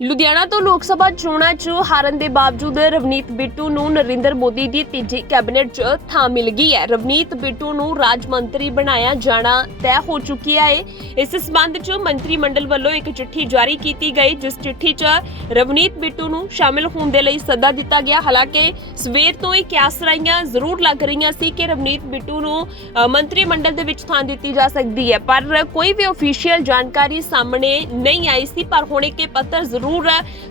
ਲੁਧਿਆਣਾ ਤੋਂ ਲੋਕ ਸਭਾ ਚੋਣਾਂ 'ਚ ਹਾਰਨ ਦੇ ਬਾਵਜੂਦ ਰਵਨੀਤ ਬਿੱਟੂ ਨੂੰ ਨਰਿੰਦਰ ਮੋਦੀ ਦੀ ਤੀਜੀ ਕੈਬਨਿਟ 'ਚ ਥਾਂ ਮਿਲ ਗਈ ਹੈ। ਰਵਨੀਤ ਬਿੱਟੂ ਨੂੰ ਰਾਜ ਮੰਤਰੀ ਬਣਾਇਆ ਜਾਣਾ ਤੈਅ ਹੋ ਚੁੱਕਿਆ ਹੈ। ਇਸ ਸਬੰਧ 'ਚ ਮੰਤਰੀ ਮੰਡਲ ਵੱਲੋਂ ਇੱਕ ਚਿੱਠੀ ਜਾਰੀ ਕੀਤੀ ਗਈ, ਜਿਸ ਚਿੱਠੀ 'ਚ ਰਵਨੀਤ ਬਿੱਟੂ ਨੂੰ ਸ਼ਾਮਿਲ ਹੋਣ ਦੇ ਲਈ ਸੱਦਾ ਦਿੱਤਾ ਗਿਆ। ਹਾਲਾਂਕਿ ਸਵੇਰ ਤੋਂ ਹੀ ਕਿਆਸਰਾਈਆਂ ਜ਼ਰੂਰ ਲੱਗ ਰਹੀਆਂ ਸੀ ਕਿ ਰਵਨੀਤ ਬਿੱਟੂ ਨੂੰ ਮੰਤਰੀ ਮੰਡਲ ਦੇ ਵਿੱਚ ਥਾਂ ਦਿੱਤੀ ਜਾ ਸਕਦੀ ਹੈ। ਪਰ ਕੋਈ ਵੀ ਅਫੀਸ਼ੀਅਲ ਜਾਣਕਾਰੀ ਸਾਹਮਣੇ ਨਹੀਂ ਆਈ ਸੀ, ਪਰ ਹੁਣ ਇੱਕ ਇਹ ਪੱਤਰ ਜ਼ਰੂਰ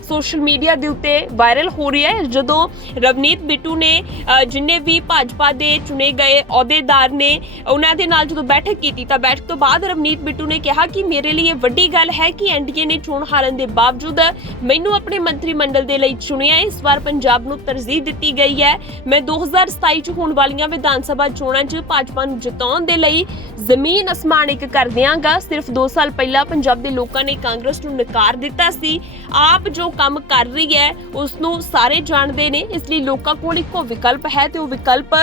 ਸੋਸ਼ਲ ਮੀਡੀਆ ਦੇ ਉੱਤੇ ਵਾਇਰਲ ਹੋ ਰਿਹਾ ਹੈ। ਜਦੋਂ ਰਵਨੀਤ ਬਿੱਟੂ ਨੇ ਜਿੰਨੇ ਵੀ ਭਾਜਪਾ ਦੇ ਚੁਣੇ ਗਏ ਅਹੁਦੇਦਾਰ ਨੇ, ਉਹਨਾਂ ਦੇ ਨਾਲ ਜਦੋਂ ਬੈਠਕ ਕੀਤੀ, ਤਾਂ ਬੈਠਕ ਤੋਂ ਬਾਅਦ ਰਵਨੀਤ ਬਿੱਟੂ ਨੇ ਕਿਹਾ ਕਿ ਮੇਰੇ ਲਈ ਇਹ ਵੱਡੀ ਗੱਲ ਹੈ ਕਿ ਐਨਡੀਏ ਨੇ ਚੋਣ ਹਾਰਨ ਦੇ ਬਾਵਜੂਦ ਮੈਨੂੰ ਆਪਣੇ ਮੰਤਰੀ ਮੰਡਲ ਦੇ ਲਈ ਚੁਣਿਆ, ਇਸ ਵਾਰ ਪੰਜਾਬ ਨੂੰ ਤਰਜੀਹ ਦਿੱਤੀ ਗਈ ਹੈ। ਮੈਂ 2027 ਚ ਹੋਣ ਵਾਲੀਆਂ ਵਿਧਾਨ ਸਭਾ ਚੋਣਾਂ 'ਚ ਭਾਜਪਾ ਨੂੰ ਜਿਤਾਉਣ ਦੇ ਲਈ ਜ਼ਮੀਨ ਅਸਮਾਨ ਇੱਕ ਕਰ ਦਿਆਂਗਾ। ਸਿਰਫ 2 ਸਾਲ ਪਹਿਲਾਂ ਪੰਜਾਬ ਦੇ ਲੋਕਾਂ ਨੇ ਕਾਂਗਰਸ ਨੂੰ ਨਕਾਰ ਦਿੱਤਾ ਸੀ। ਆਪ ਜੋ ਕੰਮ ਕਰ ਰਹੀ ਹੈ ਉਸ ਨੂੰ ਸਾਰੇ ਜਾਣਦੇ ਨੇ, ਇਸ ਲਈ ਲੋਕਾਂ ਕੋਲ ਇੱਕੋ ਵਿਕਲਪ ਹੈ ਤੇ ਉਹ ਵਿਕਲਪ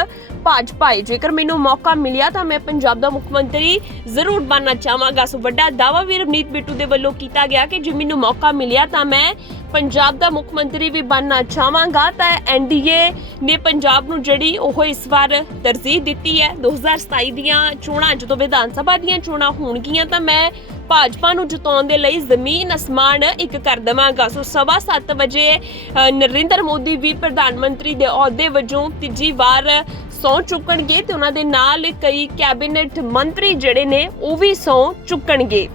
ਭਾਜਪਾ ਹੈ। ਜੇਕਰ ਮੈਨੂੰ ਮੌਕਾ ਮਿਲਿਆ ਤਾਂ ਮੈਂ ਪੰਜਾਬ ਦਾ ਮੁੱਖ ਮੰਤਰੀ ਜ਼ਰੂਰ ਬਣਨਾ ਚਾਹਾਂਗਾ। ਸੋ ਵੱਡਾ ਦਾਅਵਾ ਵੀ ਰਵਨੀਤ ਬਿੱਟੂ ਦੇ ਵੱਲੋਂ ਕੀਤਾ ਗਿਆ ਕਿ ਜੇ ਮੈਨੂੰ ਮੌਕਾ ਮਿਲਿਆ ਤਾਂ ਮੈਂ ਪੰਜਾਬ ਦਾ ਮੁੱਖ ਮੰਤਰੀ ਵੀ ਬਣਨਾ ਚਾਹਾਂਗਾ, ਤਾਂ ਐਨਡੀਏ ਨੇ ਪੰਜਾਬ ਨੂੰ ਜਿਹੜੀ ਉਹ ਇਸ ਵਾਰ ਤਰਜੀਹ ਦਿੱਤੀ ਹੈ। 2027 ਦੀਆਂ ਚੋਣਾਂ, ਜਦੋਂ ਵਿਧਾਨ ਸਭਾ ਦੀਆਂ ਚੋਣਾਂ ਹੋਣਗੀਆਂ, ਤਾਂ ਮੈਂ ਭਾਜਪਾ ਨੂੰ ਜਿਤਾਉਣ ਦੇ ਲਈ ਜ਼ਮੀਨ ਅਸਮਾਨ ਇੱਕ ਕਰ ਦੇਵਾਂਗਾ। ਸੋ ਸਵਾ ਸੱਤ ਵਜੇ ਨਰਿੰਦਰ ਮੋਦੀ ਵੀ ਪ੍ਰਧਾਨ ਮੰਤਰੀ ਦੇ ਅਹੁਦੇ ਵਜੋਂ ਤੀਜੀ ਵਾਰ ਸਹੁੰ ਚੁੱਕਣਗੇ ਤੇ ਉਹਨਾਂ ਦੇ ਨਾਲ ਕਈ ਕੈਬਨਿਟ ਮੰਤਰੀ ਜਿਹੜੇ ਨੇ, ਉਹ ਵੀ ਸਹੁੰ ਚੁੱਕਣਗੇ।